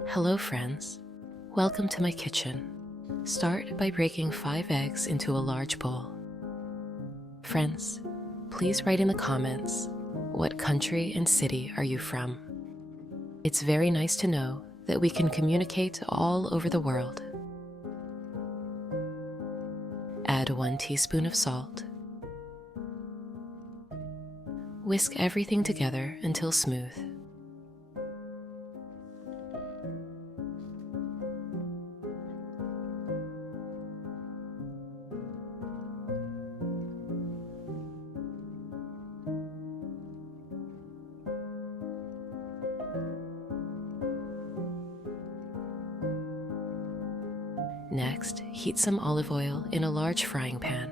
Hello friends, welcome to my kitchen. Start by breaking 5 eggs into a large bowl. Friends, please write in the comments, what country and city are you from? It's very nice to know that we can communicate all over the world. Add 1 teaspoon of salt. Whisk everything together until smooth. Next, heat some olive oil in a large frying pan.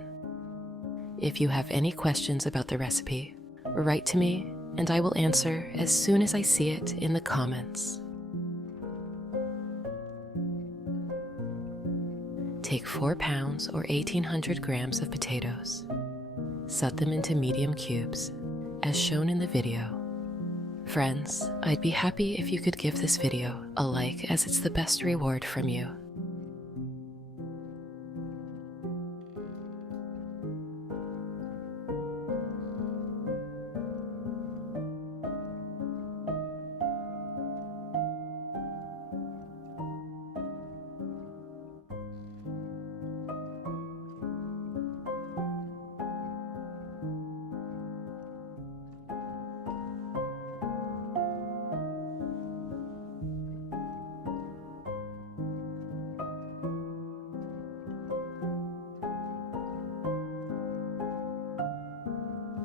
If you have any questions about the recipe, write to me and I will answer as soon as I see it in the comments. Take 4 pounds or 1,800 grams of potatoes. Set them into medium cubes, as shown in the video. Friends, I'd be happy if you could give this video a like, as it's the best reward from you.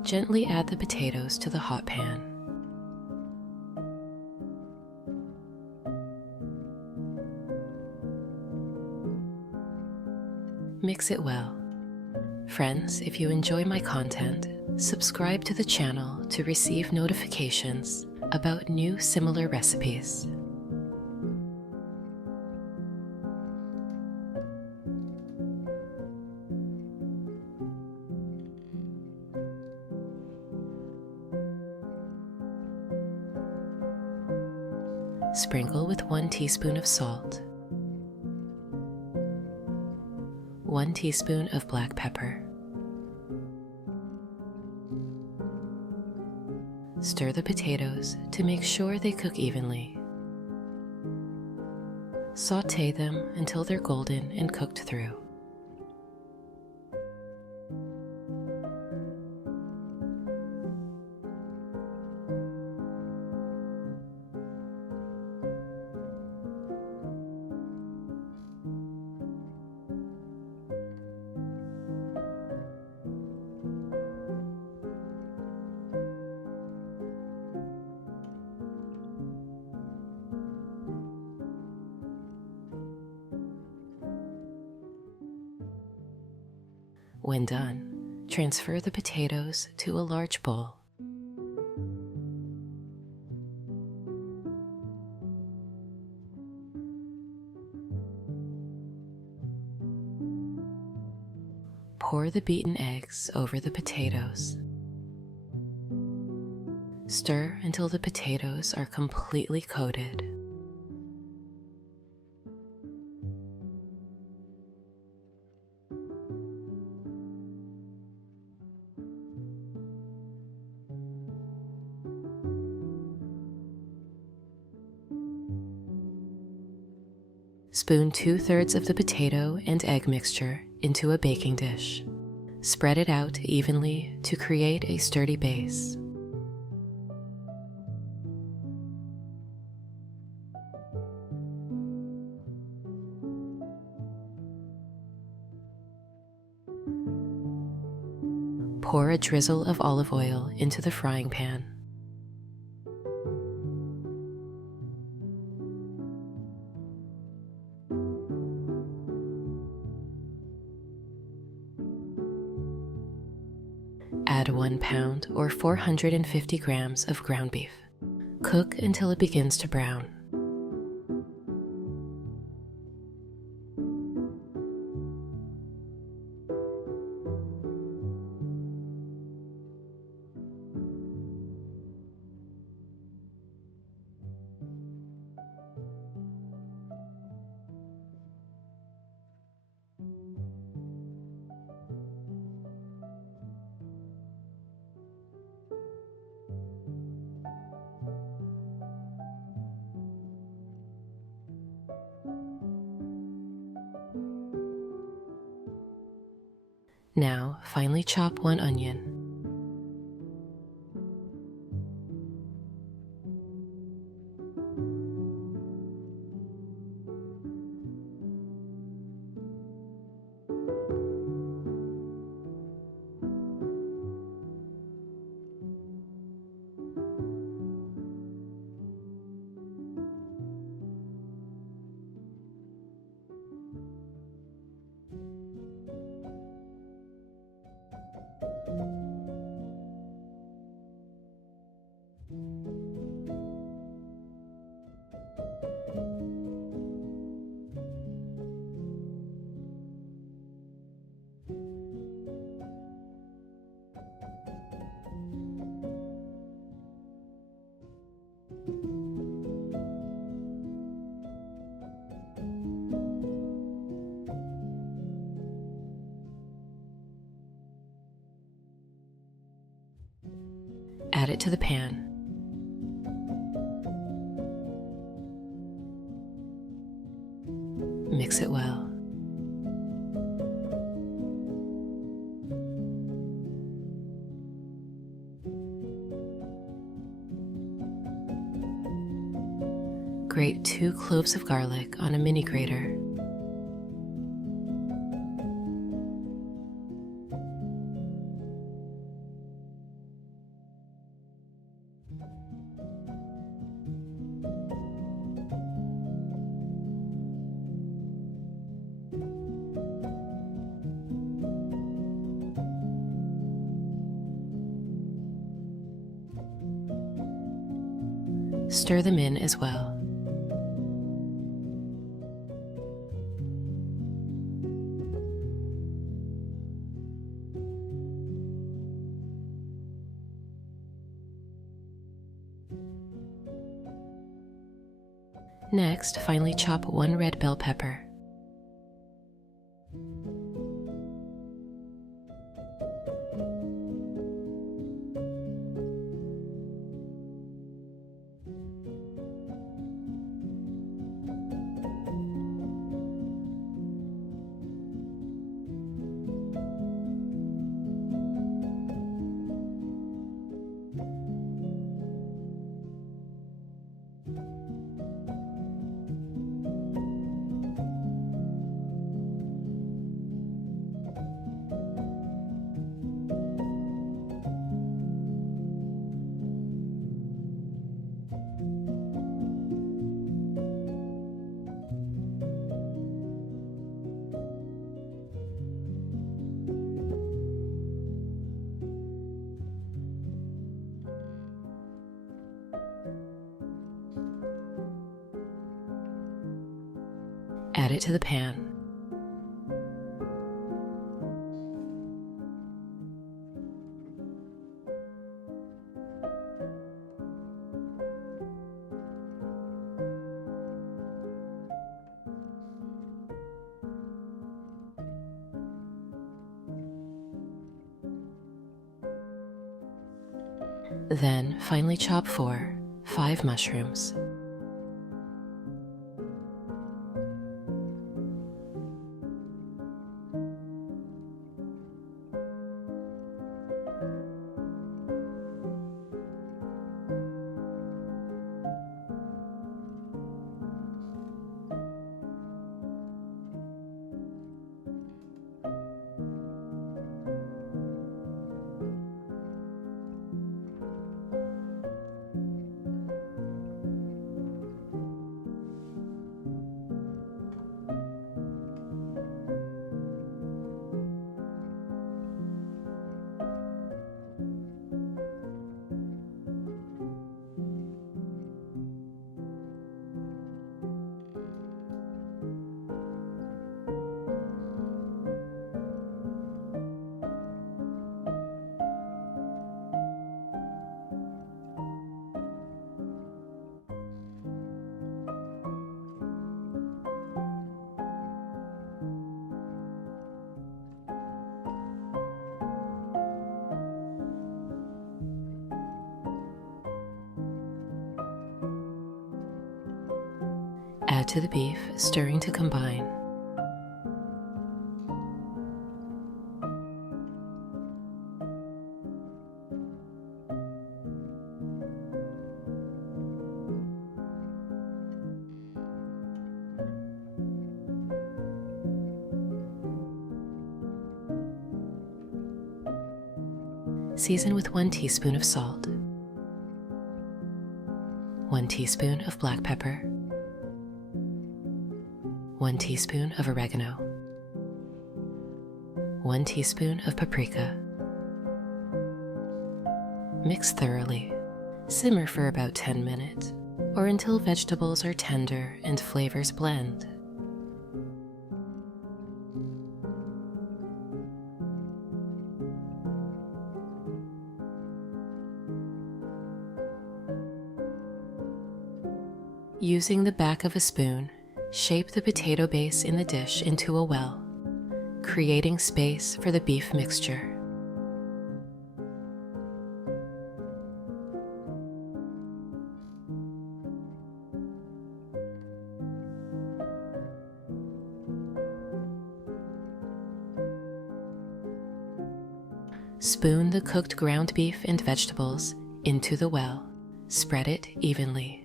Gently add the potatoes to the hot pan. Mix it well. Friends, if you enjoy my content, subscribe to the channel to receive notifications about new similar recipes. Sprinkle with 1 teaspoon of salt, 1 teaspoon of black pepper. Stir the potatoes to make sure they cook evenly. Sauté them until they're golden and cooked through. When done, transfer the potatoes to a large bowl. Pour the beaten eggs over the potatoes. Stir until the potatoes are completely coated. Spoon 2/3 of the potato and egg mixture into a baking dish. Spread it out evenly to create a sturdy base. Pour a drizzle of olive oil into the frying pan. Add 1 pound or 450 grams of ground beef. Cook until it begins to brown. Now, finely chop 1 onion. Add it to the pan. Mix it well. Grate 2 cloves of garlic on a mini grater. Stir them in as well. Next, finely chop 1 red bell pepper. Add it to the pan. Then finely chop 5 mushrooms. Add to the beef, stirring to combine. season with 1 teaspoon of salt, 1 teaspoon of black pepper, 1 teaspoon of oregano, 1 teaspoon of paprika. Mix thoroughly. Simmer for about 10 minutes, or until vegetables are tender and flavors blend. Using the back of a spoon, shape the potato base in the dish into a well, creating space for the beef mixture. Spoon the cooked ground beef and vegetables into the well. Spread it evenly.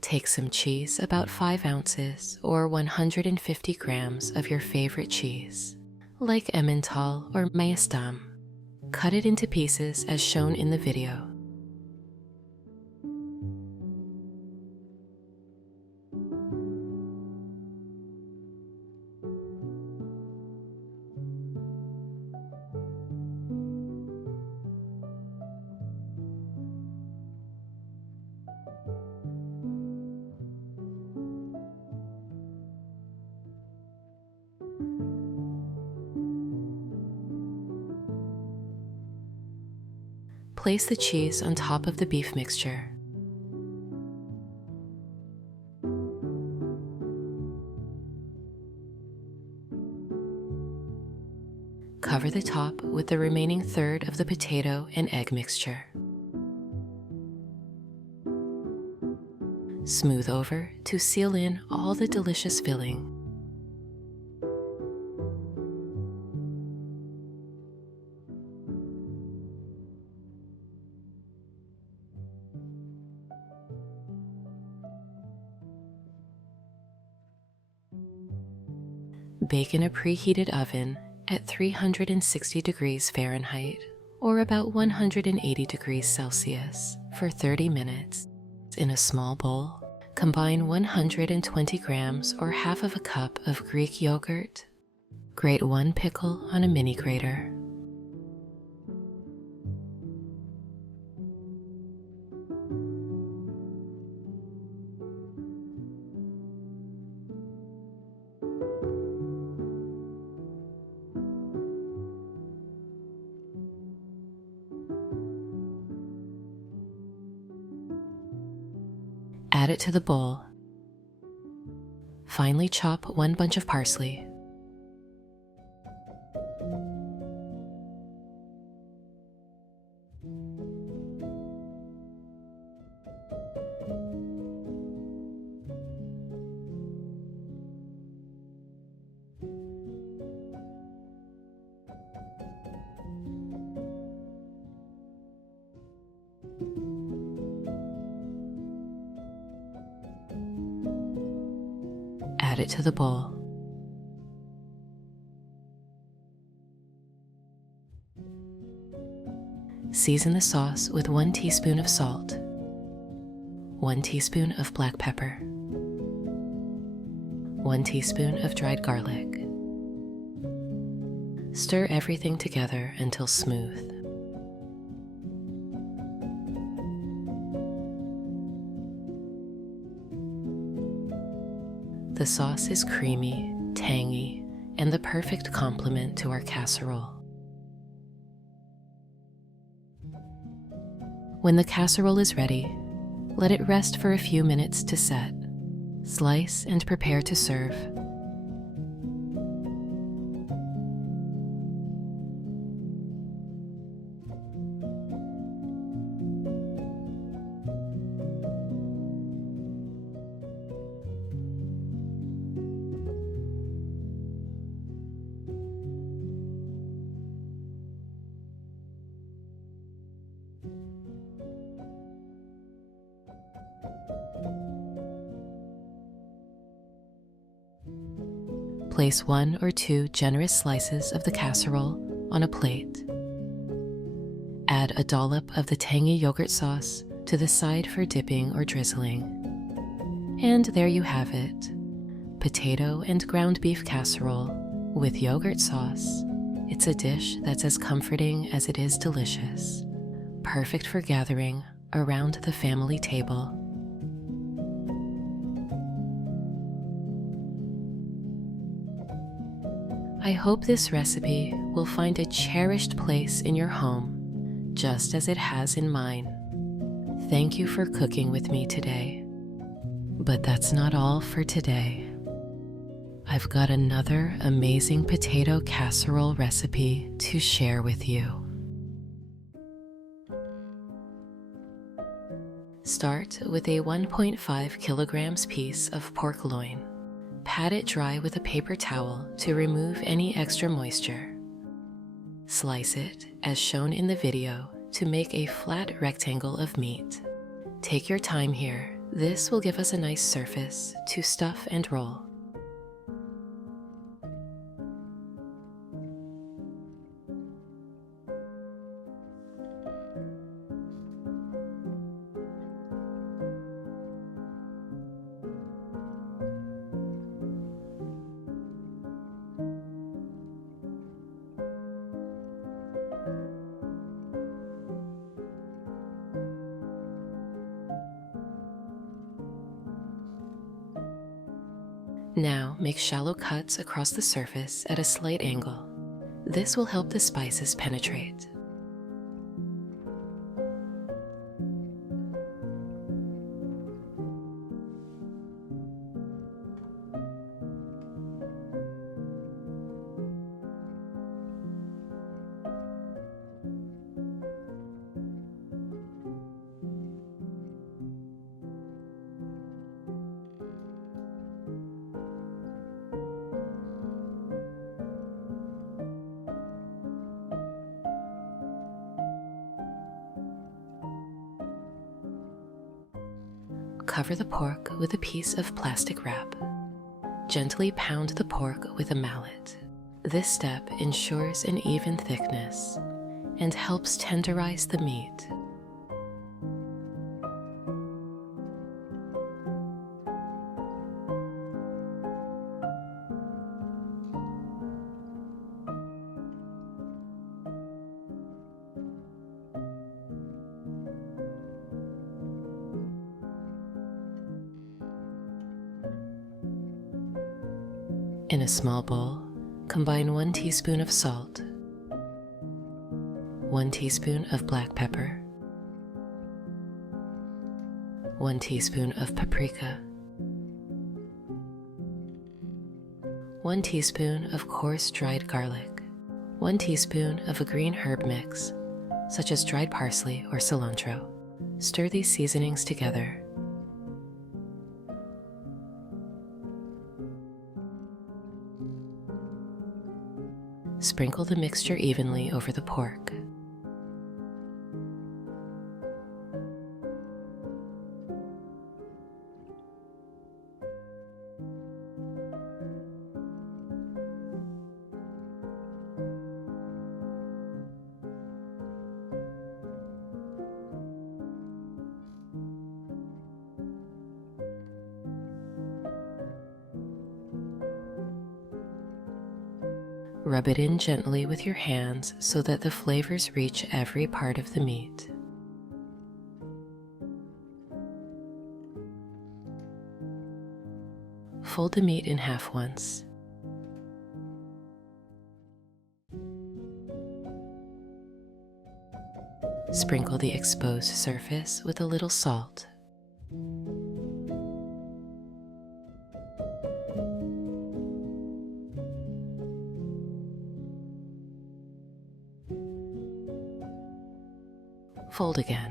Take some cheese, about 5 ounces or 150 grams of your favorite cheese, like Emmental or Maasdam. Cut it into pieces as shown in the video. Place the cheese on top of the beef mixture. Cover the top with the remaining third of the potato and egg mixture. Smooth over to seal in all the delicious filling. Bake in a preheated oven at 360 degrees Fahrenheit or about 180 degrees Celsius for 30 minutes. In a small bowl, combine 120 grams or half of a cup of Greek yogurt. Grate 1 pickle on a mini grater. Add it to the bowl. Finely chop 1 bunch of parsley. Add it to the bowl. Season the sauce with 1 teaspoon of salt, 1 teaspoon of black pepper, 1 teaspoon of dried garlic. Stir everything together until smooth. The sauce is creamy, tangy, and the perfect complement to our casserole. When the casserole is ready, let it rest for a few minutes to set. Slice and prepare to serve. Place 1 or 2 generous slices of the casserole on a plate. Add a dollop of the tangy yogurt sauce to the side for dipping or drizzling. And there you have it, potato and ground beef casserole with yogurt sauce. It's a dish that's as comforting as it is delicious, perfect for gathering around the family table. I hope this recipe will find a cherished place in your home, just as it has in mine. Thank you for cooking with me today. But that's not all for today. I've got another amazing potato casserole recipe to share with you. Start with a 1.5 kilograms piece of pork loin. Pat it dry with a paper towel to remove any extra moisture. Slice it, as shown in the video, to make a flat rectangle of meat. Take your time here. This will give us a nice surface to stuff and roll. Now make shallow cuts across the surface at a slight angle. This will help the spices penetrate. Cover the pork with a piece of plastic wrap. Gently pound the pork with a mallet. This step ensures an even thickness and helps tenderize the meat. In a small bowl, combine 1 teaspoon of salt, 1 teaspoon of black pepper, 1 teaspoon of paprika, 1 teaspoon of coarse dried garlic, 1 teaspoon of a green herb mix, such as dried parsley or cilantro. Stir these seasonings together. Sprinkle the mixture evenly over the pork. Rub it in gently with your hands so that the flavors reach every part of the meat. Fold the meat in half once. Sprinkle the exposed surface with a little salt. Fold again.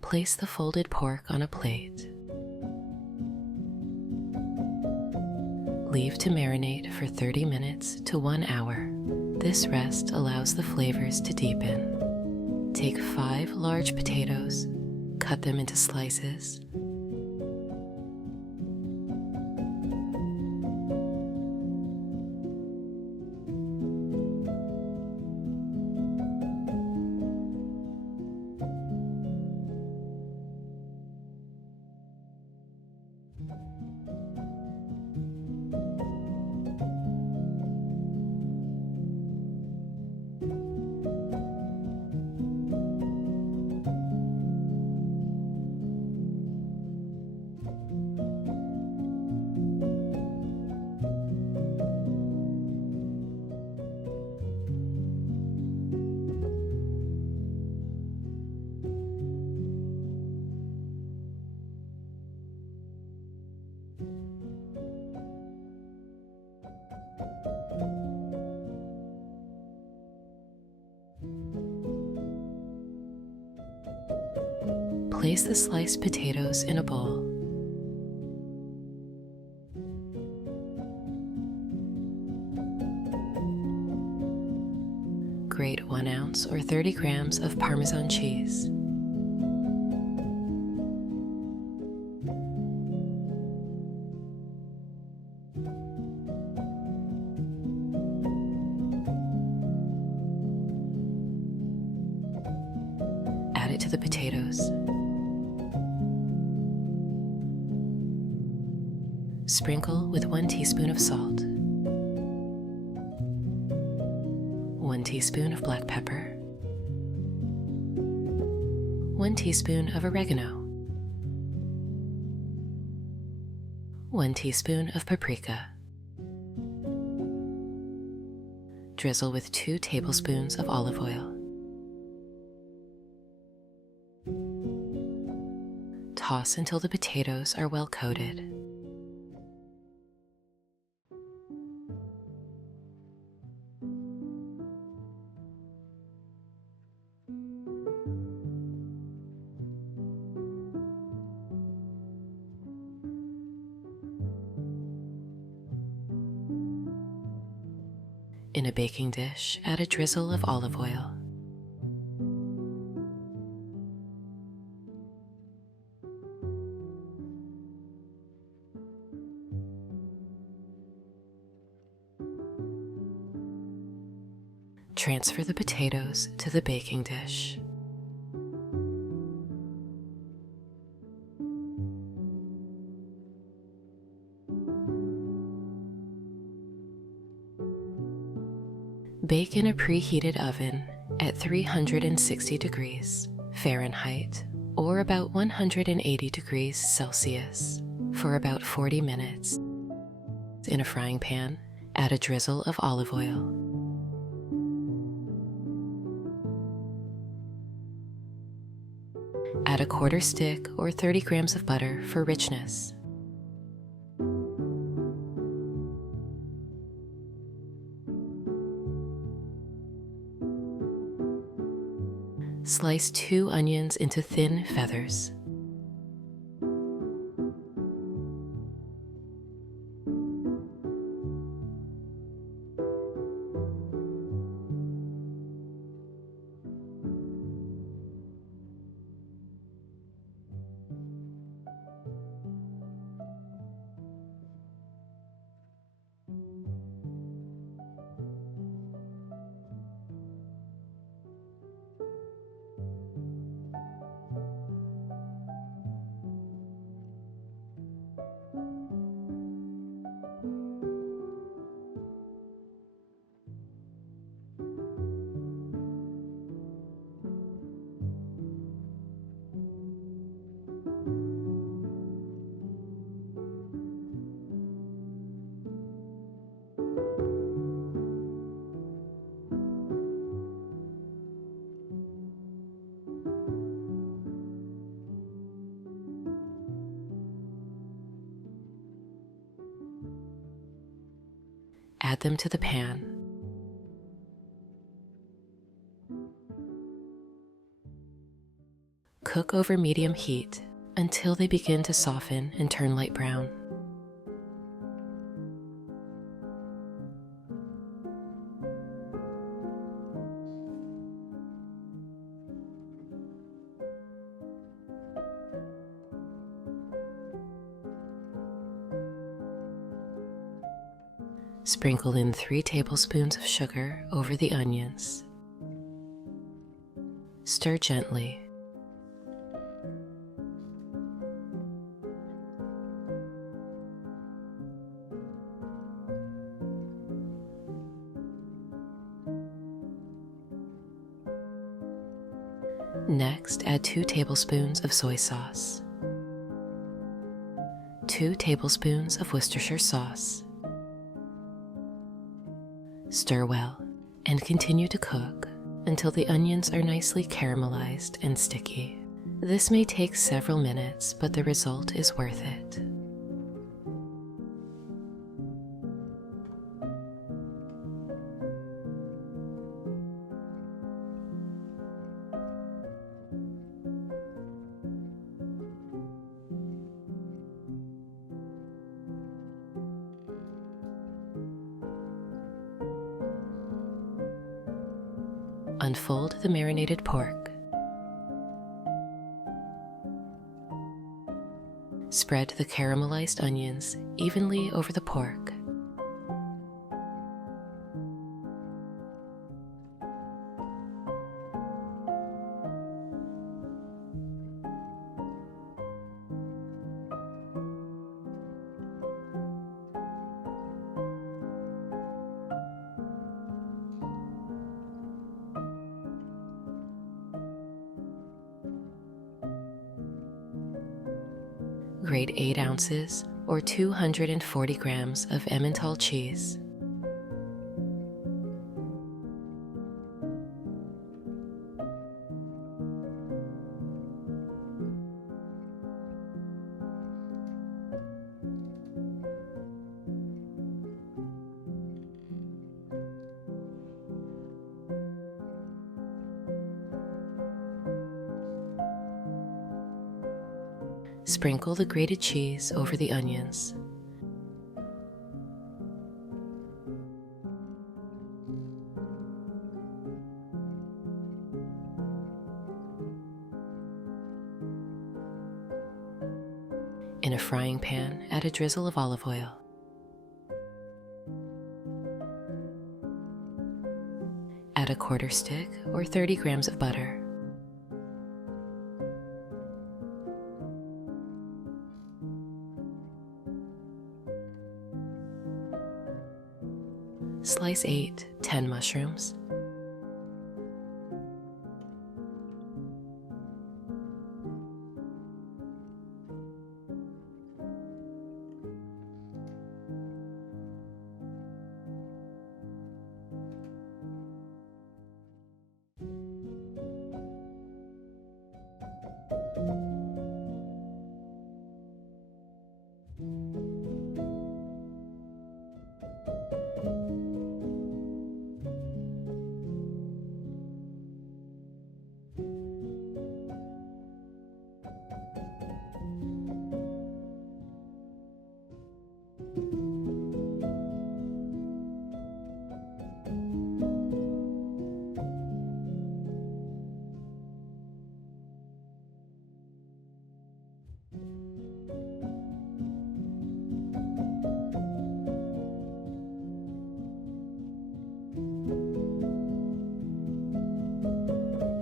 Place the folded pork on a plate. Leave to marinate for 30 minutes to 1 hour. This rest allows the flavors to deepen. Take 5 large potatoes, cut them into slices. Place the sliced potatoes in a bowl. Grate 1 ounce or 30 grams of Parmesan cheese. Add it to the potatoes. Sprinkle with 1 teaspoon of salt, 1 teaspoon of black pepper, 1 teaspoon of oregano, 1 teaspoon of paprika. Drizzle with 2 tablespoons of olive oil. Toss until the potatoes are well coated. In a baking dish, add a drizzle of olive oil. Transfer the potatoes to the baking dish. Bake in a preheated oven at 360 degrees Fahrenheit or about 180 degrees Celsius for about 40 minutes. In a frying pan, add a drizzle of olive oil. Add a 1/4 stick or 30 grams of butter for richness. Slice 2 onions into thin feathers. Add them to the pan. Cook over medium heat until they begin to soften and turn light brown. Sprinkle in 3 tablespoons of sugar over the onions. Stir gently. Next, add 2 tablespoons of soy sauce, 2 tablespoons of Worcestershire sauce. Stir well and continue to cook until the onions are nicely caramelized and sticky. This may take several minutes, but the result is worth it. Unfold the marinated pork. Spread the caramelized onions evenly over the pork. Grate 8 ounces or 240 grams of Emmental cheese. Sprinkle the grated cheese over the onions. In a frying pan, add a drizzle of olive oil. Add a quarter stick or 30 grams of butter. Slice 8-10 mushrooms.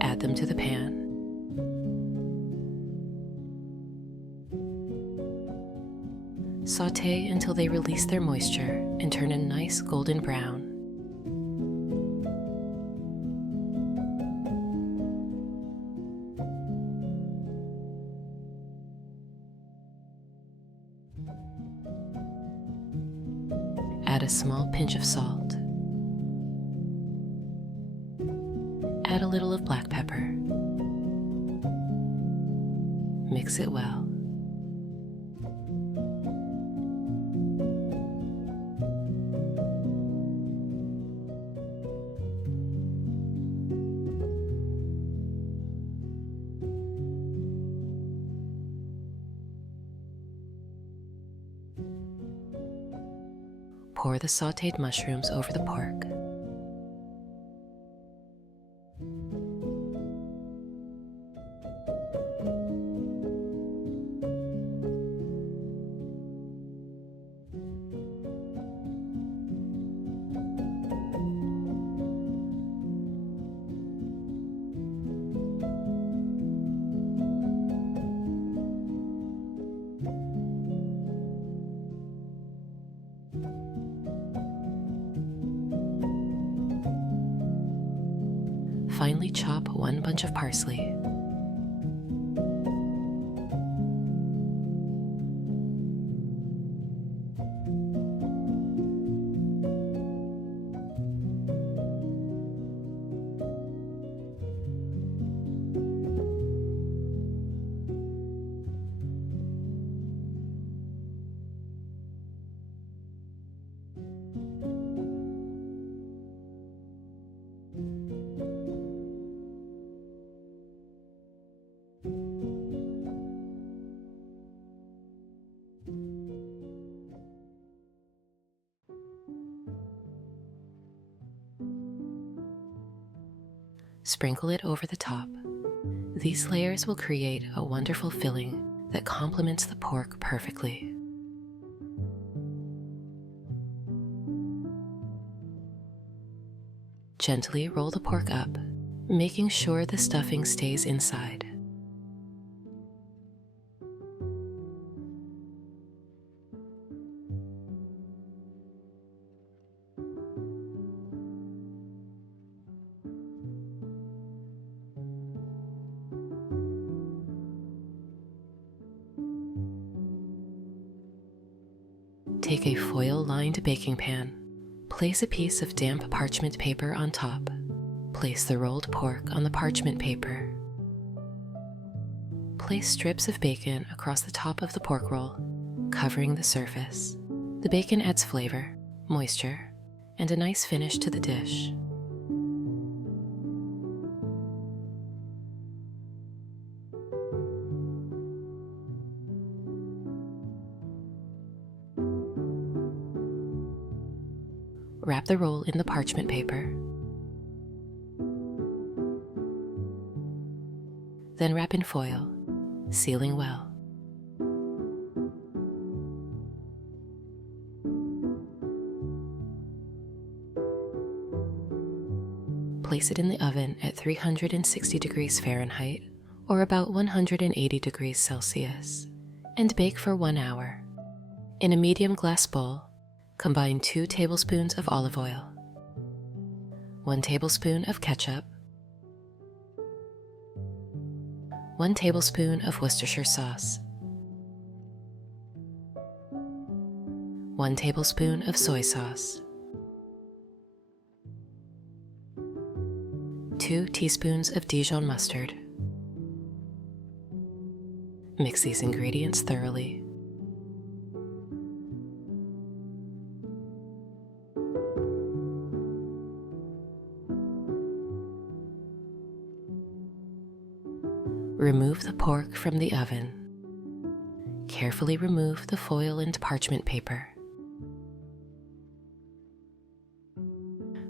Add them to the pan. Sauté until they release their moisture and turn a nice golden brown. Add a small pinch of salt. Add a little of black pepper. Mix it well. Pour the sautéed mushrooms over the pork. finely chop 1 bunch of parsley. Sprinkle it over the top. These layers will create a wonderful filling that complements the pork perfectly. Gently roll the pork up, making sure the stuffing stays inside. Take a foil-lined baking pan. Place a piece of damp parchment paper on top. Place the rolled pork on the parchment paper. Place strips of bacon across the top of the pork roll, covering the surface. The bacon adds flavor, moisture, and a nice finish to the dish. Wrap the roll in the parchment paper. Then wrap in foil, sealing well. Place it in the oven at 360 degrees Fahrenheit, or about 180 degrees Celsius, and bake for 1 hour. In a medium glass bowl, combine 2 tablespoons of olive oil, 1 tablespoon of ketchup, 1 tablespoon of Worcestershire sauce, 1 tablespoon of soy sauce, 2 teaspoons of Dijon mustard. Mix these ingredients thoroughly. Remove the pork from the oven. Carefully remove the foil and parchment paper.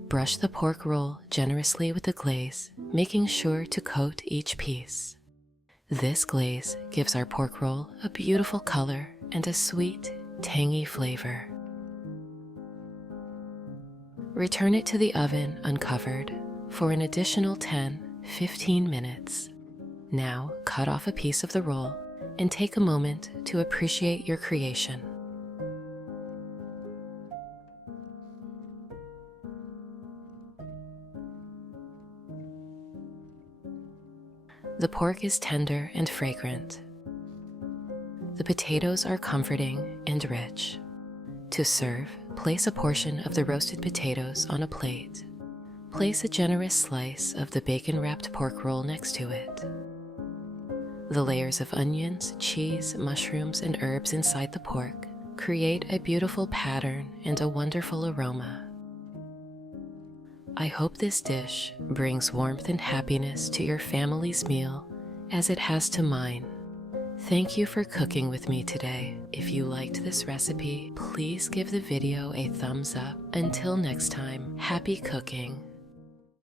Brush the pork roll generously with the glaze, making sure to coat each piece. This glaze gives our pork roll a beautiful color and a sweet, tangy flavor. Return it to the oven uncovered for an additional 10-15 minutes. Now cut off a piece of the roll and take a moment to appreciate your creation. The pork is tender and fragrant. The potatoes are comforting and rich. To serve, place a portion of the roasted potatoes on a plate. Place a generous slice of the bacon-wrapped pork roll next to it. The layers of onions, cheese, mushrooms, and herbs inside the pork create a beautiful pattern and a wonderful aroma. I hope this dish brings warmth and happiness to your family's meal as it has to mine. Thank you for cooking with me today. If you liked this recipe, please give the video a thumbs up. Until next time, happy cooking.